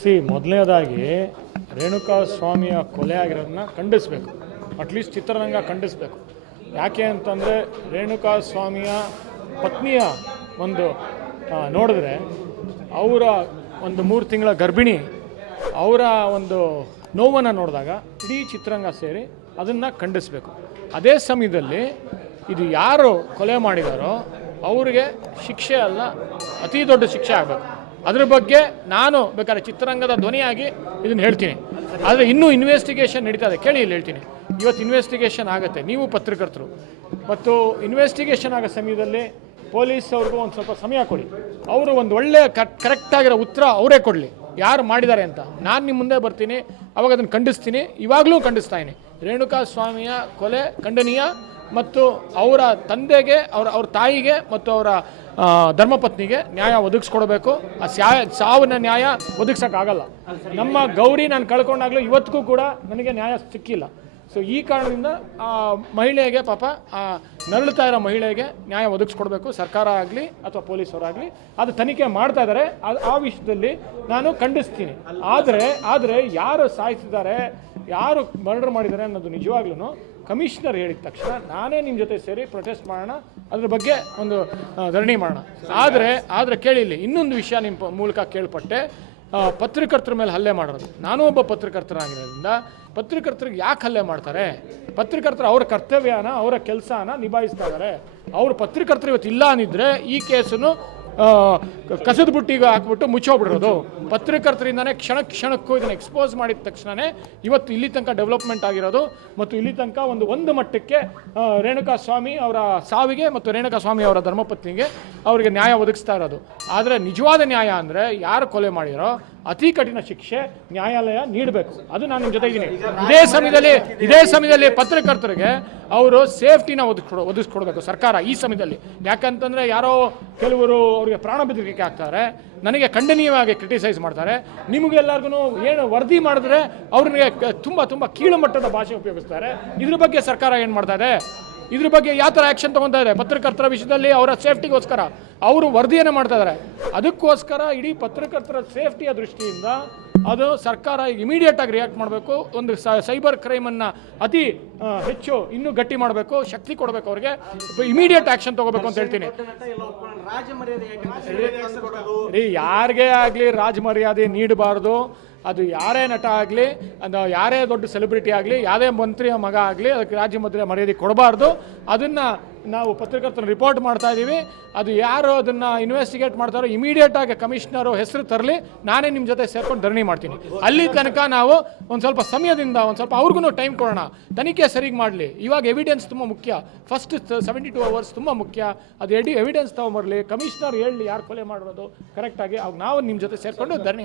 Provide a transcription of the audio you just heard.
C, ಮೊದಲನೇದಾಗಿ ರೇಣುಕಾ ಸ್ವಾಮಿಯ ಕೊಲೆ ಆಗಿರೋದನ್ನ ಖಂಡಿಸಬೇಕು. ಅಟ್ಲೀಸ್ಟ್ ಚಿತ್ರರಂಗ ಖಂಡಿಸಬೇಕು. ಯಾಕೆ ಅಂತಂದರೆ ರೇಣುಕಾ ಸ್ವಾಮಿಯ ಪತ್ನಿಯ ಒಂದು ನೋಡಿದ್ರೆ ಅವರ ಒಂದು ಮೂರು ತಿಂಗಳ ಗರ್ಭಿಣಿ, ಅವರ ಒಂದು ನೋವನ್ನು ನೋಡಿದಾಗ ಇಡೀ ಚಿತ್ರರಂಗ ಸೇರಿ ಅದನ್ನು ಖಂಡಿಸಬೇಕು. ಅದೇ ಸಮಯದಲ್ಲಿ ಇದು ಯಾರು ಕೊಲೆ ಮಾಡಿದಾರೋ ಅವರಿಗೆ ಶಿಕ್ಷೆ ಅಲ್ಲ, ಅತಿ ದೊಡ್ಡ ಶಿಕ್ಷೆ ಆಗಬೇಕು. ಅದ್ರ ಬಗ್ಗೆ ನಾನು ಬೇಕಾದ್ರೆ ಚಿತ್ರರಂಗದ ಧ್ವನಿಯಾಗಿ ಇದನ್ನು ಹೇಳ್ತೀನಿ. ಆದರೆ ಇನ್ನೂ ಇನ್ವೆಸ್ಟಿಗೇಷನ್ ನಡೀತಾ ಇದೆ. ಕೇಳಿ, ಇಲ್ಲಿ ಹೇಳ್ತೀನಿ. ಇವತ್ತು ಇನ್ವೆಸ್ಟಿಗೇಷನ್ ಆಗುತ್ತೆ. ನೀವು ಪತ್ರಕರ್ತರು. ಮತ್ತು ಇನ್ವೆಸ್ಟಿಗೇಷನ್ ಆಗೋ ಸಮಯದಲ್ಲಿ ಪೊಲೀಸ್ ಅವ್ರಿಗೂ ಒಂದು ಸ್ವಲ್ಪ ಸಮಯ ಕೊಡಿ. ಅವರು ಒಂದು ಒಳ್ಳೆ ಕರೆಕ್ಟಾಗಿರೋ ಉತ್ತರ ಅವರೇ ಕೊಡಲಿ. ಯಾರು ಮಾಡಿದ್ದಾರೆ ಅಂತ. ನಾನು ನಿಮ್ಮ ಮುಂದೆ ಬರ್ತೀನಿ. ಅವಾಗ ಅದನ್ನು ಖಂಡಿಸ್ತೀನಿ. ಇವಾಗಲೂ ಖಂಡಿಸ್ತಾ ಇದ್ದೀನಿ. ರೇಣುಕಾ ಸ್ವಾಮಿಯ ಕೊಲೆ ಖಂಡನೀಯ. ಮತ್ತು ಅವರ ತಂದೆಗೆ, ಅವರ, ಅವ್ರ ತಾಯಿಗೆ ಮತ್ತು ಅವರ ಧರ್ಮಪತ್ನಿಗೆ ನ್ಯಾಯ ಒದಗಿಸ್ಕೊಡ್ಬೇಕು. ಆ ಸ್ಯಾ ಸಾವಿನ ನ್ಯಾಯ ಒದಗಿಸೋಕ್ಕಾಗಲ್ಲ. ನಮ್ಮ ಗೌರಿ ನಾನು ಕಳ್ಕೊಂಡಾಗಲೂ ಇವತ್ತಿಗೂ ಕೂಡ ನನಗೆ ನ್ಯಾಯ ಸಿಕ್ಕಿಲ್ಲ. ಸೊ ಈ ಕಾರಣದಿಂದ ಆ ಮಹಿಳೆಗೆ ಪಾಪ ನರಳುತ್ತಾ ಇರೋ ಮಹಿಳೆಗೆ ನ್ಯಾಯ ಒದಗಿಸ್ಕೊಡ್ಬೇಕು, ಸರ್ಕಾರ ಆಗಲಿ ಅಥವಾ ಪೊಲೀಸರಾಗಲಿ ಅದು ತನಿಖೆ ಮಾಡ್ತಾ ಇದ್ದಾರೆ ಅದು ಆ ವಿಷಯದಲ್ಲಿ ನಾನು ಖಂಡಿಸ್ತೀನಿ. ಆದರೆ ಆದರೆ ಯಾರು ಸಾಯಿಸಿದ್ದಾರೆ, ಯಾರು ಮರ್ಡರ್ ಮಾಡಿದ್ದಾರೆ ಅನ್ನೋದು ನಿಜವಾಗ್ಲೂ ಕಮಿಷನರ್ ಹೇಳಿದ ತಕ್ಷಣ ನಾನೇ ನಿಮ್ಮ ಜೊತೆ ಸೇರಿ ಪ್ರೊಟೆಸ್ಟ್ ಮಾಡೋಣ, ಅದ್ರ ಬಗ್ಗೆ ಒಂದು ಧರಣಿ ಮಾಡೋಣ. ಆದರೆ ಆದರೆ ಕೇಳಿಲ್ಲಿ ಇನ್ನೊಂದು ವಿಷಯ ನಿಮ್ಮ ಮೂಲಕ ಕೇಳ್ಪಟ್ಟೆ. ಪತ್ರಕರ್ತರ ಮೇಲೆ ಹಲ್ಲೆ ಮಾಡೋದು. ನಾನು ಒಬ್ಬ ಪತ್ರಕರ್ತರಾಗಿರೋದ್ರಿಂದ ಪತ್ರಕರ್ತರಿಗೆ ಯಾಕೆ ಹಲ್ಲೆ ಮಾಡ್ತಾರೆ? ಪತ್ರಕರ್ತರು ಅವರ ಕರ್ತವ್ಯನ, ಅವರ ಕೆಲಸನ ನಿಭಾಯಿಸ್ತಾ ಇದ್ದಾರೆ ಅವ್ರ ಪತ್ರಕರ್ತರು ಇವತ್ತು ಇಲ್ಲ ಅಂದಿದ್ರೆ ಈ ಕೇಸನ್ನು ಕಸದ ಬುಟ್ಟಿಗೆ ಹಾಕ್ಬಿಟ್ಟು ಮುಚ್ಚೋಗ್ಬಿಡೋದು. ಪತ್ರಕರ್ತರಿಂದನೇ ಕ್ಷಣ ಕ್ಷಣಕ್ಕೂ ಇದನ್ನು ಎಕ್ಸ್ಪೋಸ್ ಮಾಡಿದ ತಕ್ಷಣವೇ ಇವತ್ತು ಇಲ್ಲಿ ತನಕ ಡೆವಲಪ್ಮೆಂಟ್ ಆಗಿರೋದು ಮತ್ತು ಇಲ್ಲಿ ತನಕ ಒಂದು ಒಂದು ಮಟ್ಟಕ್ಕೆ ರೇಣುಕಾ ಸ್ವಾಮಿ ಅವರ ಸಾವಿಗೆ ಮತ್ತು ರೇಣುಕಾ ಸ್ವಾಮಿ ಅವರ ಧರ್ಮಪತ್ನಿಗೆ ಅವರಿಗೆ ನ್ಯಾಯ ಒದಗಿಸ್ತಾ ಇರೋದು. ಆದರೆ ನಿಜವಾದ ನ್ಯಾಯ ಅಂದರೆ ಯಾರು ಕೊಲೆ ಮಾಡಿರೋ ಅತಿ ಕಠಿಣ ಶಿಕ್ಷೆ ನ್ಯಾಯಾಲಯ ನೀಡಬೇಕು. ಅದು ನಾನು ನಿಮ್ಮ ಜೊತೆ ಇದ್ದೀನಿ ಇದೇ ಸಮಯದಲ್ಲಿ ಇದೇ ಸಮಯದಲ್ಲಿ ಪತ್ರಕರ್ತರಿಗೆ ಅವರು ಸೇಫ್ಟಿನ ಒದಗಿಸ್ಕೊಡ ಒದಗಿಸ್ಕೊಡ್ಬೇಕು ಸರ್ಕಾರ ಈ ಸಮಯದಲ್ಲಿ. ಯಾಕಂತಂದರೆ ಯಾರೋ ಕೆಲವರು ಅವರಿಗೆ ಪ್ರಾಣ ಬೆದರಿಕೆ ಆಗ್ತಾರೆ. ನನಗೆ ಖಂಡನೀಯವಾಗಿ ಕ್ರಿಟಿಸೈಸ್ ಮಾಡ್ತಾರೆ. ನಿಮಗೆಲ್ಲರಿಗೂ ಏನು ವರದಿ ಮಾಡಿದ್ರೆ ಅವ್ರಿಗೆ ತುಂಬ ತುಂಬ ಕೀಳುಮಟ್ಟದ ಭಾಷೆ ಉಪಯೋಗಿಸ್ತಾರೆ. ಇದ್ರ ಬಗ್ಗೆ ಸರ್ಕಾರ ಏನು ಮಾಡ್ತಾ ಇದೆ? ಇದ್ರ ಬಗ್ಗೆ ಯಾವ ಥರ ಆ್ಯಕ್ಷನ್ ತೊಗೊತಾ ಇದೆ ಪತ್ರಕರ್ತರ ವಿಷಯದಲ್ಲಿ ಅವರ ಸೇಫ್ಟಿಗೋಸ್ಕರ ಅವರು ವರದಿಯನ್ನು ಮಾಡ್ತಾ ಇದ್ದಾರೆ. ಅದಕ್ಕೋಸ್ಕರ ಇಡೀ ಪತ್ರಕರ್ತರ ಸೇಫ್ಟಿಯ ದೃಷ್ಟಿಯಿಂದ ಅದು ಸರ್ಕಾರ ಇಮಿಡಿಯೇಟ್ ಆಗಿ ರಿಯಾಕ್ಟ್ ಮಾಡಬೇಕು. ಒಂದು ಸೈಬರ್ ಕ್ರೈಮನ್ನು ಅತಿ ಹೆಚ್ಚು ಇನ್ನೂ ಗಟ್ಟಿ ಮಾಡಬೇಕು ಶಕ್ತಿ ಕೊಡಬೇಕು ಅವ್ರಿಗೆ. ಇಮಿಡಿಯೇಟ್ ಆ್ಯಕ್ಷನ್ ತಗೋಬೇಕು ಅಂತ ಹೇಳ್ತೀನಿ. ರೀ ಯಾರಿಗೇ ಆಗಲಿ ರಾಜಮರ್ಯಾದೆ ನೀಡಬಾರ್ದು. ಅದು ಯಾರೇ ನಟ ಆಗಲಿ, ಅದು ಯಾರೇ ದೊಡ್ಡ ಸೆಲೆಬ್ರಿಟಿ ಆಗಲಿ, ಯಾವುದೇ ಮಂತ್ರಿಯ ಮಗ ಆಗಲಿ, ಅದಕ್ಕೆ ರಾಜ್ಯ ಮಂತ್ರಿಯ ಮರ್ಯಾದೆ ಕೊಡಬಾರ್ದು. ಅದನ್ನು ನಾವು ಪತ್ರಕರ್ತನ ರಿಪೋರ್ಟ್ ಮಾಡ್ತಾ ಇದ್ದೀವಿ ಅದು ಯಾರು ಅದನ್ನು ಇನ್ವೆಸ್ಟಿಗೇಟ್ ಮಾಡ್ತಾರೋ ಇಮಿಡಿಯೇಟ್ ಆಗಿ ಕಮಿಷನರು ಹೆಸರು ತರಲಿ, ನಾನೇ ನಿಮ್ಮ ಜೊತೆ ಸೇರ್ಕೊಂಡು ಧರಣಿ ಮಾಡ್ತೀನಿ. ಅಲ್ಲಿ ತನಕ ನಾವು ಒಂದು ಸ್ವಲ್ಪ ಸಮಯದಿಂದ, ಒಂದು ಸ್ವಲ್ಪ ಅವ್ರಿಗೂ ಟೈಮ್ ಕೊಡೋಣ. ತನಿಖೆ ಸರಿಗೆ ಮಾಡಲಿ. ಇವಾಗ ಎವಿಡೆನ್ಸ್ ತುಂಬ ಮುಖ್ಯ. ಫಸ್ಟ್ ಸೆವೆಂಟಿ ಟು ಅವರ್ಸ್ ತುಂಬ ಮುಖ್ಯ. ಅದು ಎಡಿ ಎವಿಡೆನ್ಸ್ ತೊಗೊಂಬರಲಿ. ಕಮಿಷನರ್ ಹೇಳಿ ಯಾರು ಕೊಲೆ ಮಾಡಿರೋದು. ಕರೆಕ್ಟಾಗಿ ಅವಾಗ ನಾವು ನಿಮ್ಮ ಜೊತೆ ಸೇರಿಕೊಂಡು ಧರಣಿ